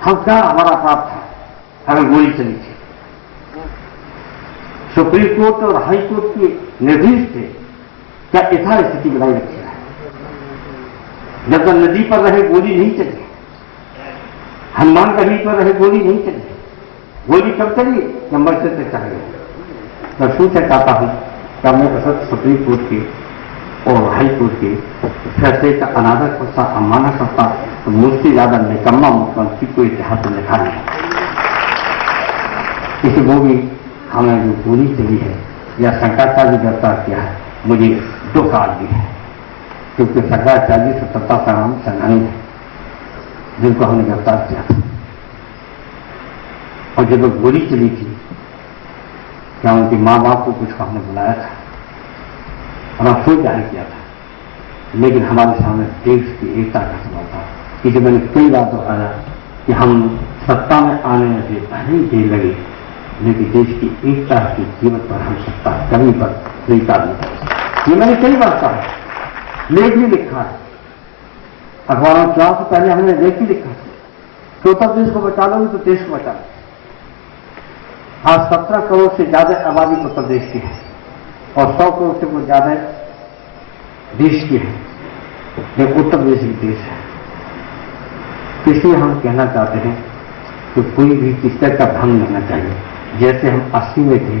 हम क्या हमारा अपराध था अगर गोली चली थी? सुप्रीम कोर्ट और हाई कोर्ट के निर्देश थे, क्या यथा स्थिति बनाई रखी है? जब तक नदी पर रहे गोली नहीं चली, हनुमान गढ़ी पर रहे गोली नहीं चली। गोली कब चली? जब मर्चेंट से चल गए। मैं पूछना चाहता हूं क्या मैं असर सुप्रीम कोर्ट के और हाई कोर्ट के फैसले का अनादर करता, अवमानना करता तो मुझसे ज्यादा निकम्मा मुख्यमंत्री को इतिहास में लिखा नहीं। इस वो भी हमें जो गोली चली है या शंकराचार्य गिरफ्तार किया है, मुझे दुख आज भी है, क्योंकि शंकराचार्य स्वतंत्रता संग्राम सेनानी है जिनको हमने गिरफ्तार किया था। और जब वो गोली चली थी, क्या उनके माँ बाप को कुछ हमने बुलाया था और अफसोस जाहिर किया था, लेकिन हमारे सामने देश की एकता का सवाल था कि जब मैंने कई बार दोहराया कि हम सत्ता में आने से पहले ही देर लगे, लेकिन देश की एकता की कीमत पर हम सत्ता कभी पर स्वीकार नहीं करते। ये मैंने कई बार कहा, लेख भी लिखा है, अखबारों में चुनाव से पहले हमने लेख भी लिखा है कि उत्तर प्रदेश को बचा लोगे तो देश को बचा लो। आज 17 करोड़ से ज्यादा आबादी उत्तर प्रदेश की है और 100 करोड़ से कुछ ज्यादा देश की है, लेकिन उत्तर प्रदेश की देश है। इसलिए हम कहना चाहते हैं कि कोई भी किस तरह का भंग नहीं होना चाहिए। जैसे हम 80 में थे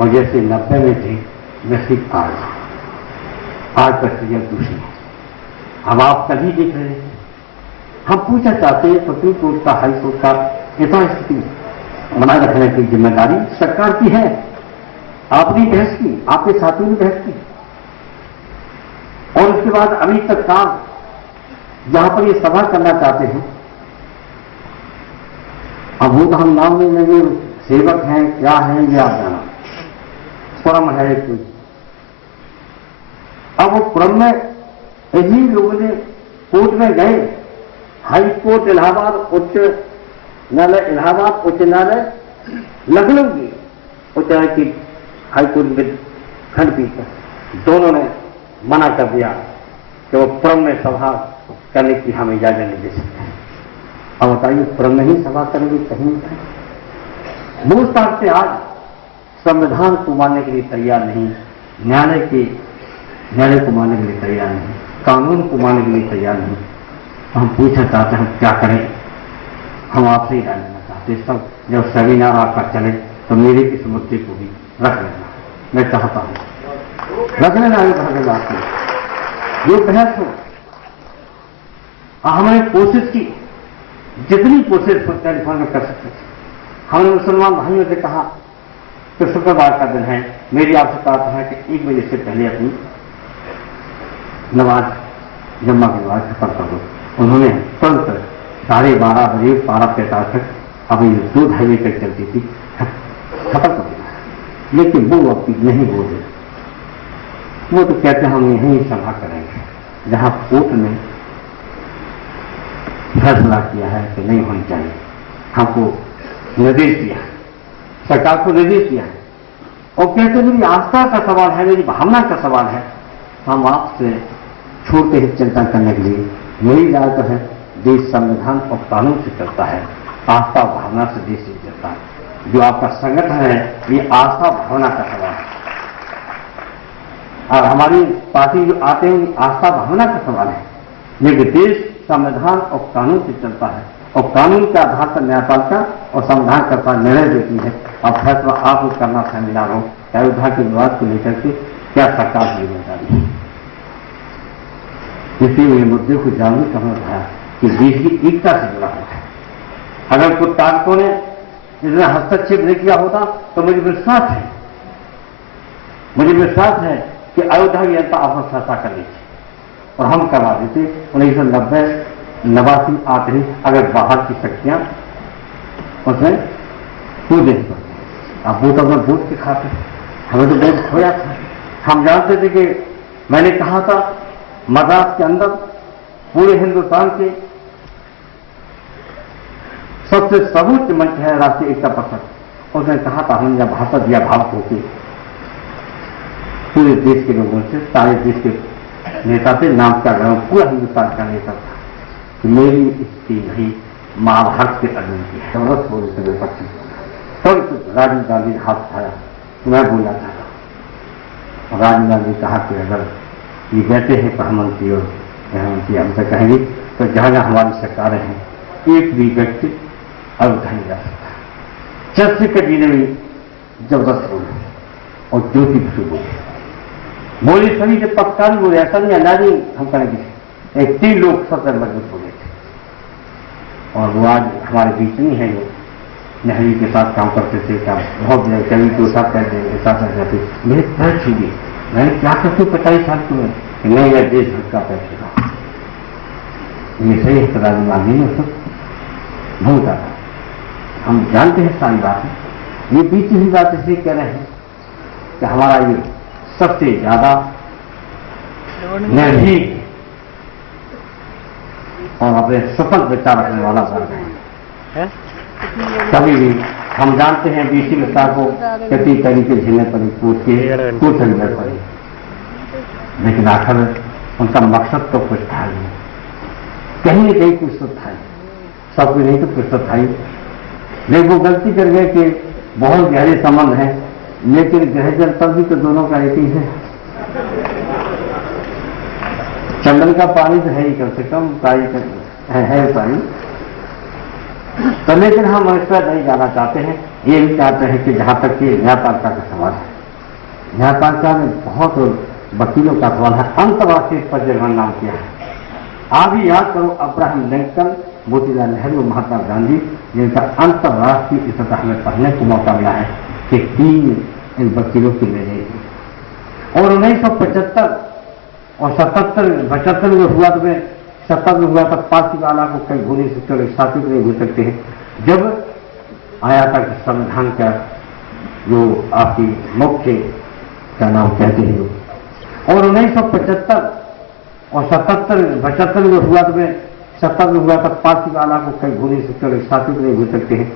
और जैसे 90 में थे, वैसे आज प्रक्रिया दूसरी है। अब आप कभी देख रहे हैं, हम पूछना चाहते हैं सुप्रीम कोर्ट का, हाई कोर्ट का यथा स्थिति बनाए रखने की जिम्मेदारी सरकार की है। आपने बहस की, आपके साथियों ने बहस की, और उसके बाद अभी तक काम जहां पर ये सभा करना चाहते हैं, अब वो तो हम नाम नहीं लेंगे, सेवक हैं क्या हैं ये आप जाना, क्रम है कोई। अब वो क्रम में इन्हीं लोगों ने कोर्ट में गए, हाई कोर्ट इलाहाबाद उच्च न्यायालय, इलाहाबाद उच्च न्यायालय, लखनऊ की उच्च न्यायालय की हाई कोर्ट में खंडपीठ, दोनों ने मना कर दिया कि वो क्रम में सभा करने की हमें इजाजत नहीं दे सकते हैं। अब बताइए, क्रम में ही सभा करेंगे कहीं नहीं। 2 साल से आज संविधान को मानने के लिए तैयार नहीं, न्यायालय को मानने के लिए तैयार नहीं, कानून को मानने के लिए तैयार नहीं। तो हम पूछना चाहते हैं क्या करें? हम आपसे ही राय लेना चाहते हैं। सब जब सेमिनार आपका चले तो मेरे इस मुद्दे को भी रख लेना, मैं चाहता हूं रख लेना है बात में जो बहस हो। हमने कोशिश की, जितनी कोशिश टेलीफोन में कर सकते थे। हमने मुसलमान भाइयों से कहा कि शुक्रवार का दिन है, मेरी आपसे बात है कि 1 बजे से पहले अपनी नमाज, जुम्मा की नमाज खत्म कर दो। उन्होंने तुरंत 12:30 बजे 12:45 तक, अभी 2-2:30 बजे तक चलती थी, खत्म कर दिया। लेकिन वो अब नहीं बोले, वो तो कहते हैं हम यहीं सभा करेंगे जहां कोर्ट ने फैसला किया है कि नहीं होनी चाहिए। हमको निर्देश दिया, सरकार को निर्देश दिया है, और कहते मेरी आस्था का सवाल है, मेरी भावना का सवाल है। हम आपसे छोटे हित चिंतन करने के लिए मेरी राय तो है, देश संविधान और कानून से चलता है, आस्था भावना से देश नहीं चलता है। जो आपका संगठन है ये आस्था भावना का सवाल है, और हमारी पार्टी जो आते हैं आस्था भावना का सवाल है। लेकिन देश संविधान और कानून से चलता है, और कानून के आधार पर न्यायपालिका और संविधान करता निर्णय देती है, और फैसला आपको करना सेमिनार हो अयोध्या के विवाद को लेकर के क्या सरकार की जिम्मेदारी है। इसलिए मुद्दे को जागरूक करना था कि देश की एकता से जुड़ा हुआ है। अगर कुछ ताकतों ने इसमें हस्तक्षेप नहीं किया होता तो मुझे विश्वास है कि अयोध्या की जनता अपना फैसला कर ली थी और हम करवा देते। 1989 आते ही अगर बाहर की शक्तियां उसमें कूद नहीं पड़ती। अब वो तो अपना वोट के खाते, हमें तो वोट खोया था। हम जानते थे कि मैंने कहा था मद्रास के अंदर पूरे हिंदुस्तान के सबसे सर्वोच्च मंच है राष्ट्रीय एकता परिषद। उसने कहा था, हमने जब भाषण दिया भारत होकर पूरे देश के लोगों से, सारे देश के नेता से, नाम कर रहा हूं पूरा हिंदुस्तान का नेता था कि मेरी स्थिति नहीं, महाभारत के अर्जुन की है। जबरदस्त बोले से विपक्षी तो राजीव गांधी ने हाथ उठाया तो मैं बोलना चाहता हूँ। राजीव गांधी ने कहा कि अगर ये कहते हैं प्रधानमंत्री और गृहमंत्री हमसे कहेंगे तो जहां जहां हमारी सरकारें हैं एक भी व्यक्ति अयोध्या नहीं जा सकता। चंद्रशेखर जी ने भी जबरदस्त बोले और ज्योति बसु बोले सभी के पक्का नहीं बोले, ऐसा नहीं अंदाजी हम करेंगे। एक 3 लोग सबसे मजबूत बोले थे और वो आज हमारे बीच नहीं है। जो नेहरू के साथ काम करते थे, क्या बहुत कभी तो साथ कहते साथ जाते मेरे पैर छू गए। मैंने क्या करते 45 साल की उम्र कि नहीं मैं देश भर का पैर छूटा। ये सही है राजीव गांधी ने उसको भूलता था। हम जानते हैं सारी बातें। ये बीती हुई बात इसलिए कह रहे हैं कि हमारा ये सबसे ज्यादा निर्भीक और अपने सफल विचार रखने वाला वर्ग है। कभी भी हम जानते हैं बीसी विस्तार को कितनी तरीके झेलने पड़ी, कूद सकने पड़ी, लेकिन आखिर उनका मकसद तो कुछ था ही, कहीं न कहीं कुछ तो था ही, सब कुछ नहीं तो कुछ तो था ही। लेकिन वो गलती कर गए कि बहुत गहरे संबंध है, लेकिन गृह जल तब भी तो दोनों का एक ही है। चंदन का पानी तो है ही कम से कम, है पानी तो, लेकिन हम इस पर नहीं जाना चाहते हैं। ये भी चाहते हैं कि जहां तक ये न्यायपालिका का सवाल है, न्यायपालिका में बहुत वकीलों का सवाल है। अंतर्राष्ट्रीय पर निर्भर नाम किया है। आप ही याद करो अब्राहम लिंकन, मोतीलाल नेहरू, महात्मा गांधी, जिनका अंतर्राष्ट्रीय सतह में पढ़ने को मौका मिला है कि 3 इन वकीलों की ले गई। और 1975 और 75 में हुआ तो 70 में हुआ तब पार्टी वाला को कई भूलने से चलो साथी को नहीं भूल सकते हैं। जब आया था कि संविधान का जो आपकी मुख्य क्या नाम कहते हैं, और 1975 और 75 में हुआ तो 70 में हुआ तब पार्टी वाला को कई भूलने से चलो साथी को नहीं भूल सकते हैं।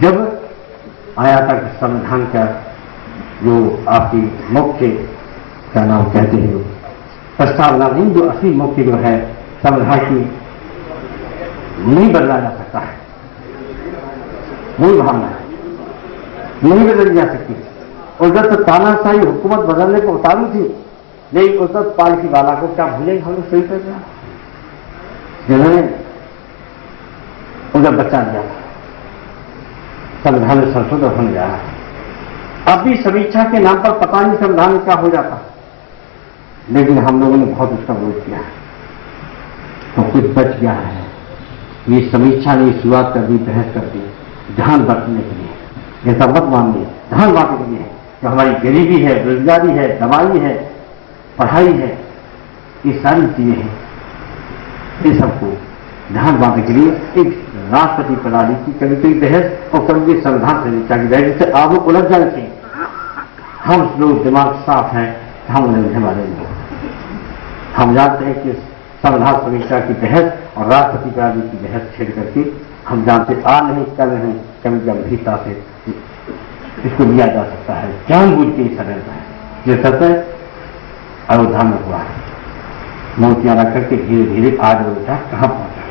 जब आया था कि संविधान का जो आपकी मुख्य क्या नाम कहते हैं प्रस्तावना नहीं, जो असली मुख्य जो है संविधान की नहीं बदला जा सकता है, वही भावना है, नहीं बदली जा सकती। और जब तो तानाशाही हुकूमत बदलने को उतारू थी, लेकिन उस वक्त पालिसी वाला को क्या भूलेंगे, हम लोग सही कर दिया जिन्होंने उनका बच्चा दिया संविधान में संशोधन होने जा रहा है। अब भी समीक्षा के नाम पर पता नहीं संविधान में क्या हो जाता, लेकिन हम लोगों ने बहुत उसका विरोध किया तो कुछ बच गया है। ये समीक्षा ने शुरुआत कर दी, बहस कर दी ध्यान बरतने के लिए। ऐसा मत मानिए, ध्यान बांटने के लिए जो हमारी गरीबी है, बेरोजगारी है, दवाई है, पढ़ाई है, ये सारी चीजें हैं। इन सबको ध्यान बांटने के लिए एक राष्ट्रपति प्रणाली की कभी कभी बहस और कभी संविधान समीक्षा की बहस, जिससे आप लोग उलझ जाने थे। हम लोग दिमाग साफ हैं, हम उलझने वाले नहीं। हम जानते हैं कि संविधान समीक्षा की बहस और राष्ट्रपति प्रणाली की बहस छेड़ करके हम जानते आ नहीं कर नहीं, कभी गंभीरता से इसको लिया जा सकता है, जानबूझ के ही षड्यंत्र है। जो सत्य अयोध्या में हुआ है, मूर्तियां रख करके धीरे धीरे आज अयोध्या कहां पहुंचा,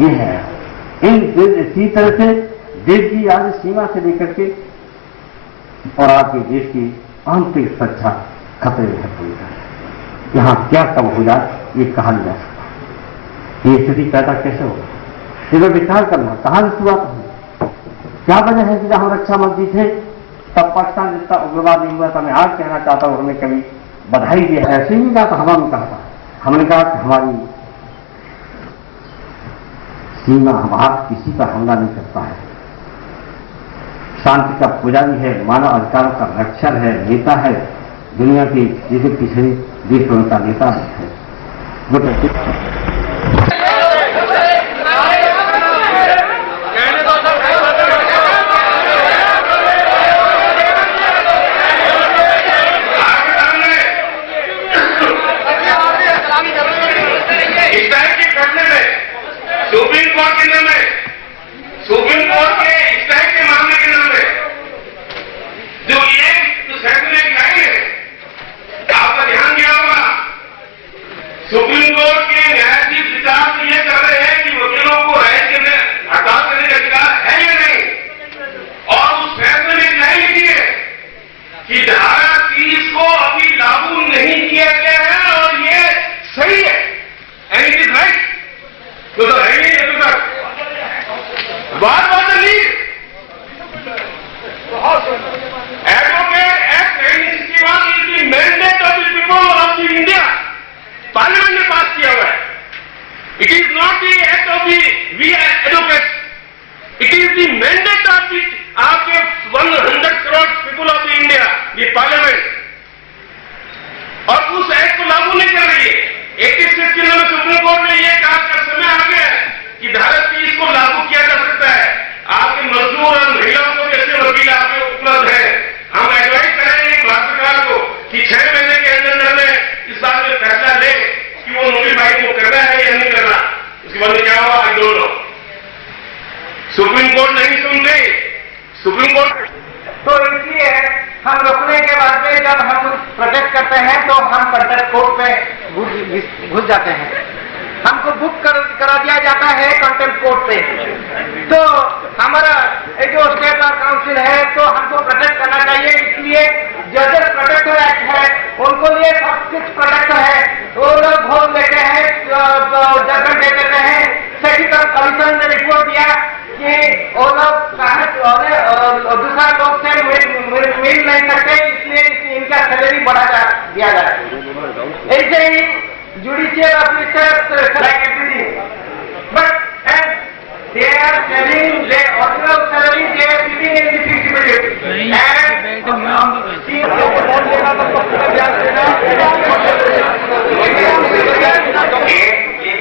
ये है। इसी तरह से देश की आज सीमा से लेकर के और आपके देश की आंतरिक सुरक्षा खतरे में पड़ी है। यहाँ क्या कब हो जाए ये कहा नहीं जा सकता। ये स्थिति पैदा कैसे होगा, इस पर विचार करना। कहां से शुरुआत हुई, क्या वजह है कि जब हम रक्षा मंत्री थे तब पाकिस्तान जितना उग्रवाद नहीं हुआ था। मैं आज कहना चाहता हूं, हमें कभी बधाई दी है, ऐसे ही कहा था, हवा में कहा था। हमने कहा कि हमारी सीमा, हमारा किसी पर हमला नहीं करता है, शांति का पुजारी है, मानव अधिकारों का रक्षक है, नेता है, दुनिया के जैसे किसी देश का नेता है। सुप्रीम कोर्ट के स्ट्राइक के मामले के नाम में जो ये फैसले गिराए हैं, आपका ध्यान दिया होगा। सुप्रीम कोर्ट के न्यायाधीश विचार What was the need? Advocate Act 1961 is the mandate of the people of the India. Parliament ने पास किया हुआ है. It is not the act of the we advocates. It is the mandate of the आपके 100 crore people of the India, the Parliament. और उस act को लागू नहीं कर रही है. 86 के में सुप्रीम कोर्ट ने यह कहा कि समय आ गया है कि धारा 30 को लागू किया जा सकता है. आपके मजदूर और महिलाओं को जैसे वकील आपके उपलब्ध है. हम एडवाइस करेंगे भारत सरकार को कि 6 महीने के अंदर में इस बात में फैसला ले कि वो नोटिफाई को करना है या नहीं करना. उसके बाद में क्या होगा I don't know. Supreme court नहीं सुनते. सुप्रीम कोर्ट तो इसलिए हम रोकने के बाद में जब हम प्रोटेस्ट करते हैं तो हम कंटेम्प्ट कोर्ट पे घुस जाते हैं. हमको बुक करा दिया जाता है कंटेम्प्ट कोर्ट पे. तो हमारा जो स्टेट बार काउंसिल है तो हमको प्रोटेक्ट करना चाहिए. इसलिए जजेस प्रोटेक्टर एक्ट है उनको लिए सब कुछ प्रोटेक्ट है. वो लोग वोट लेते हैं, जजमेंट दे देते हैं. सेक्रेटरी कमीशन ने रिपोर्ट दिया कि वो लोग दूसरा लोग से मिल नहीं सकते, इसलिए इनका सैलरी बढ़ा दिया जाए. ऐसे ही judicial officers like everything, but they are telling their original salary they are sitting in the fixed budget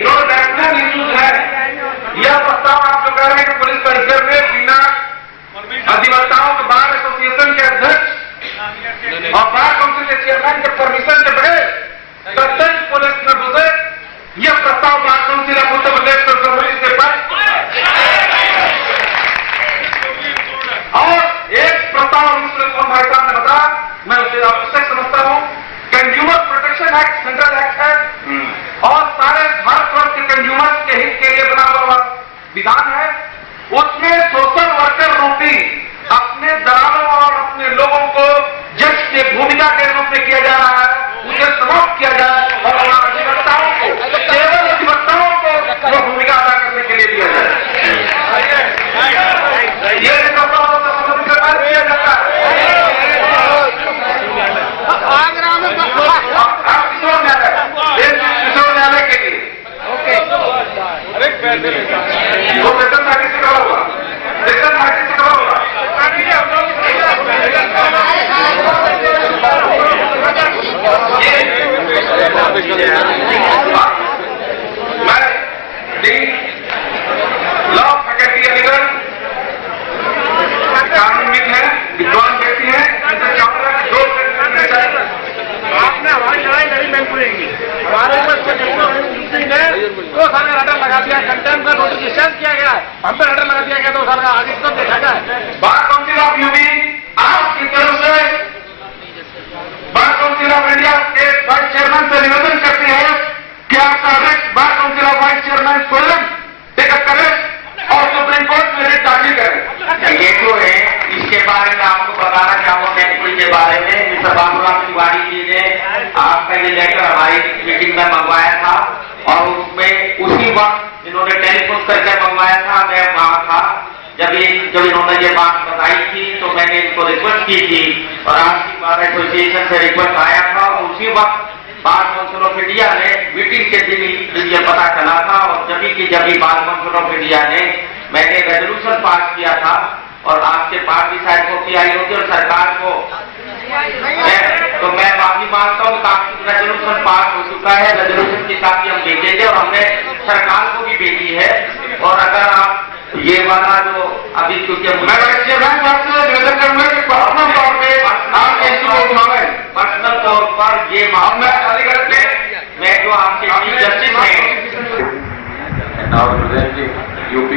जो नेशनल इश्यूज है. यह प्रस्ताव आप जो कह रहे हैं कि पुलिस परिसर में बिना अधिवक्ताओं के बार एसोसिएशन के अध्यक्ष और बार काउंसिल के चेयरमैन के परमिशन के बगैर सत्ताईस पुलिस में घुसे. यह प्रस्ताव bar council of Uttar Pradesh के पास और एक प्रस्ताव भाई साहब ने बताया, मैं उसे आवश्यक समझता हूं. Consumer protection act central act है और सारे भारतवर्ष के कंज्यूमर्स के हित के लिए बना हुआ विधान है. उसमें सोशल वर्कर रूपी अपने दलालों और अपने लोगों को जज की भूमिका के रूप में किया जा रहा है. उसे समाप्त किया जाए और अधिवक्ताओं को केवल अधिवक्ताओं को वो भूमिका अदा करने के लिए दिया जाए. ये किया जाता है. आगरा में किशोर न्यायालय के लिए वो वेतन पार्टी से कहा हुआ, वेतन पार्टी से कहा हुआ. लॉ फैकल्टी अलीगढ़ कानूनविद है, विद्वान व्यक्ति है. आपने हमारी लड़ाई नहीं महत्वपूर्ण हमारे ऊपर 2 साल का रडर लगा दिया. कंटेम्प्ट का नोटिफिकेशन किया गया, हम पे रडर लगा दिया गया 2 साल का. आगे इसको देखा जाए. बार काउंसिल ऑफ यूपी आपकी तरफ से बार काउंसिल ऑफ इंडिया के वाइस चेयरमैन से निवेदन करती है कि आप direct bar council of vice chairman स्वयं टेकअप करें और सुप्रीम कोर्ट में रिट दाखिल करें. ये जो है इसके बारे में आपको बताना चाहूंगा मैनपुरी के बारे में. मिस्टर बाबूराम तिवारी जी ने आपका ये लेटर हमारी मीटिंग में मंगवाया था और उसमें उसी वक्त इन्होंने टेलीफोन करके मंगवाया था. मैं वहां था जब इन्होंने ये बात बताई थी तो मैंने इनको रिक्वेस्ट की थी और आपकी बार एसोसिएशन से रिक्वेस्ट आया था. और उसी वक्त बार काउंसिल ऑफ इंडिया ने मीटिंग के दिन ये पता चला था और जब बार काउंसिल ऑफ इंडिया ने मैंने रेजोल्यूशन पास किया था और आपके पास भी शायद कॉपी आई होगी और सरकार को तो मैं माफी मांगता हूँ. काफी रेजोल्यूशन पास हो चुका है. रेजोल्यूशन की काफी हम भेजेंगे और हमने सरकार को भी भेजी है. और अगर आप ये वाला जो अभी क्योंकि मैं निवेदन करूंगा कि पर्सनल तौर पर आप ऐसी को घुमाएं. पर्सनल तौर पर ये मामला अलीगढ़ में मैं जो आपके चीफ जस्टिस हैं now representing UP